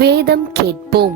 வேதம் கேட்போம்.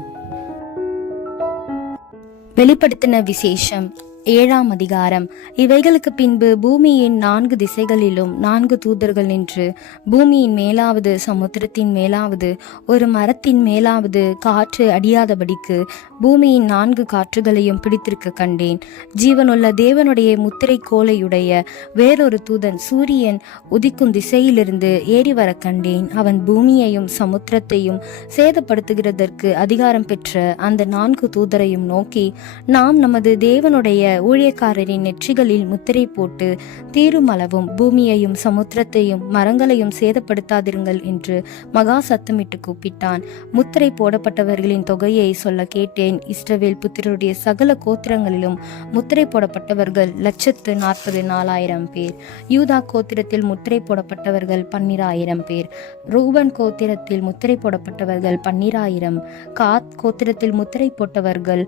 வெளிப்படுத்தின விசேஷம் 7ஆம் அதிகாரம். இவைகளுக்கு பின்பு பூமியின் 4 திசைகளிலும் 4 தூதர்கள் நின்று, பூமியின் மேலாவது சமுத்திரத்தின் மேலாவது ஒரு மரத்தின் மேலாவது காற்று அடியாதபடிக்கு பூமியின் 4 காற்றுகளையும் பிடித்திருக்க கண்டேன். ஜீவனுள்ள தேவனுடைய முத்திரை கோலையுடைய வேறொரு தூதன் சூரியன் உதிக்கும் திசையிலிருந்து ஏறி வர கண்டேன். அவன் பூமியையும் சமுத்திரத்தையும் சேதப்படுத்துகிறதற்கு அதிகாரம் பெற்ற அந்த 4 தூதரையும் நோக்கி, நாம் நமது தேவனுடைய ஊழியக்காரரின் நெற்றிகளில் முத்திரை போட்டு தீருமளவும் பூமியையும் சமுத்திரத்தையும் மரங்களையும் சேதப்படுத்தாதிருங்கள் என்று மகா சத்தமிட்டு கூப்பிட்டான். முத்திரை போடப்பட்டவர்களின் தொகையை சொல்ல கேட்டேன். இஸ்ரவேல் புத்திரருடைய சகல கோத்திரங்களிலும் முத்திரை போடப்பட்டவர்கள் 144,000 பேர். யூதா கோத்திரத்தில் முத்திரை போடப்பட்டவர்கள் 12,000 பேர். ரூபன் கோத்திரத்தில் முத்திரை போடப்பட்டவர்கள் 12,000. காத் கோத்திரத்தில் முத்திரை போட்டவர்கள்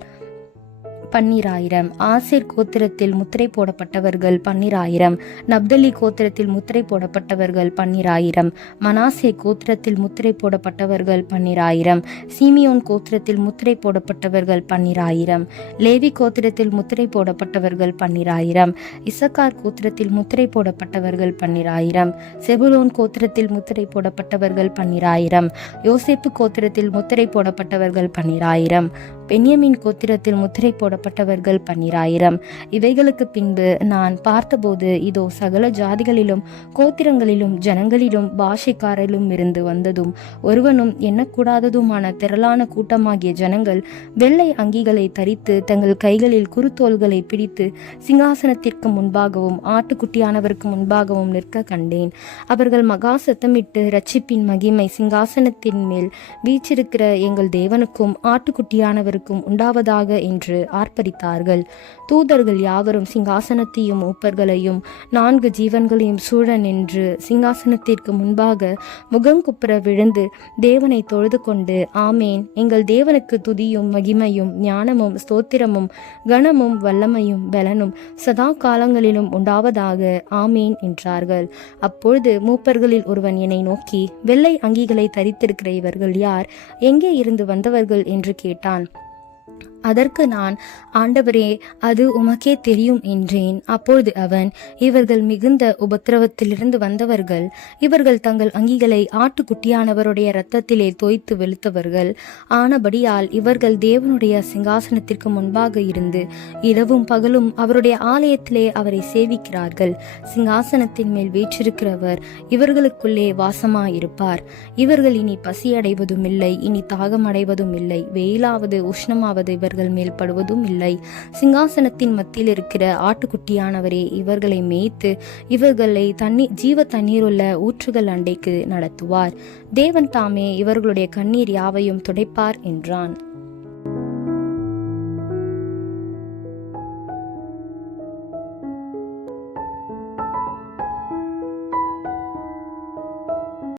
12,000. ஆசேர் கோத்திரத்தில் முத்திரை போடப்பட்டவர்கள் 12,000. நப்தலி கோத்திரத்தில் முத்திரை போடப்பட்டவர்கள் 12,000. மனாசே கோத்திரத்தில் முத்திரை போடப்பட்டவர்கள் 12,000. சீமியோன் கோத்திரத்தில் முத்திரை போடப்பட்டவர்கள் 12,000. லேவி கோத்திரத்தில் முத்திரை போடப்பட்டவர்கள் 12,000. இசக்கார் கோத்திரத்தில் முத்திரை போடப்பட்டவர்கள் 12,000. செபுலோன் கோத்திரத்தில் முத்திரை போடப்பட்டவர்கள் 12,000. யோசேப்பு கோத்திரத்தில் முத்திரை போடப்பட்டவர்கள் 12,000. பென்யமின் கோத்திரத்தில் முத்திரை போடப்பட்டவர்கள் 12,000. இவைகளுக்கு பின்பு நான் பார்த்தபோது, இதோ சகல ஜாதிகளிலும் கோத்திரங்களிலும் ஜனங்களிலும் பாஷைக்காரிலும் இருந்து வந்ததும் ஒருவனும் எண்ணக்கூடாததுமான திரளான கூட்டமாகிய ஜனங்கள் வெள்ளை அங்கிகளை தரித்து தங்கள் கைகளில் குருத்தோல்களை பிடித்து சிங்காசனத்திற்கு முன்பாகவும் ஆட்டுக்குட்டியானவருக்கு முன்பாகவும் நிற்க கண்டேன். அவர்கள் மகா சத்தமிட்டு, இரட்சிப்பின் மகிமை சிங்காசனத்தின் மேல் வீற்றிருக்கிற எங்கள் தேவனுக்கும் ஆட்டுக்குட்டியானவருக்கும் உண்டாவதாக என்று ஆர்ப்பரித்தார்கள். தூதர்கள் யாவரும் சிங்காசனத்தையும் மூப்பர்களையும் 4 ஜீவன்களையும் சூழ நின்று சிங்காசனத்திற்கு முன்பாக முகங்குப்புற விழுந்து தேவனை தொழுது கொண்டு, ஆமேன், எங்கள் தேவனுக்கு துதியும் மகிமையும் ஞானமும் ஸ்தோத்திரமும் கனமும் வல்லமையும் பலனும் சதா காலங்களிலும் உண்டாவதாக, ஆமேன் என்றார்கள். அப்பொழுது மூப்பர்களில் ஒருவன் என்னை நோக்கி, வெள்ளை அங்கிகளை தரித்திருக்கிற இவர்கள் யார்? எங்கே இருந்து வந்தவர்கள் என்று கேட்டான். அதற்கு நான், ஆண்டவரே, அது உமக்கே தெரியும் என்றேன். அப்பொழுது அவன், இவர்கள் மிகுந்த உபத்திரவத்திலிருந்து வந்தவர்கள். இவர்கள் தங்கள் அங்கிகளை ஆட்டுக்குட்டியானவருடைய இரத்தத்திலே தோய்த்து வெளுத்தவர்கள் ஆனபடியால் இவர்கள் தேவனுடைய சிங்காசனத்திற்கு முன்பாக இருந்து இரவும் பகலும் அவருடைய ஆலயத்திலே அவரை சேவிக்கிறார்கள். சிங்காசனத்தின் மேல் வீற்றிருக்கிறவர் இவர்களுக்குள்ளே வாசமாயிருப்பார். இவர்கள் இனி பசியடைவதும் இல்லை, இனி தாகம் அடைவதும் இல்லை, வெயிலாவது உஷ்ணமாவது இவர்கள் மேல் படுவதும் இல்லை. சிங்காசனத்தின் மத்தியில் இருக்கிற ஆட்டுக்குட்டியானவரே இவர்களை மேய்த்து இவர்களை ஜீவ தண்ணீருள்ள ஊற்றுகள் அண்டைக்கு நடத்துவார். தேவன் தாமே இவர்களுடைய கண்ணீர் யாவையும் துடைப்பார் என்றான்.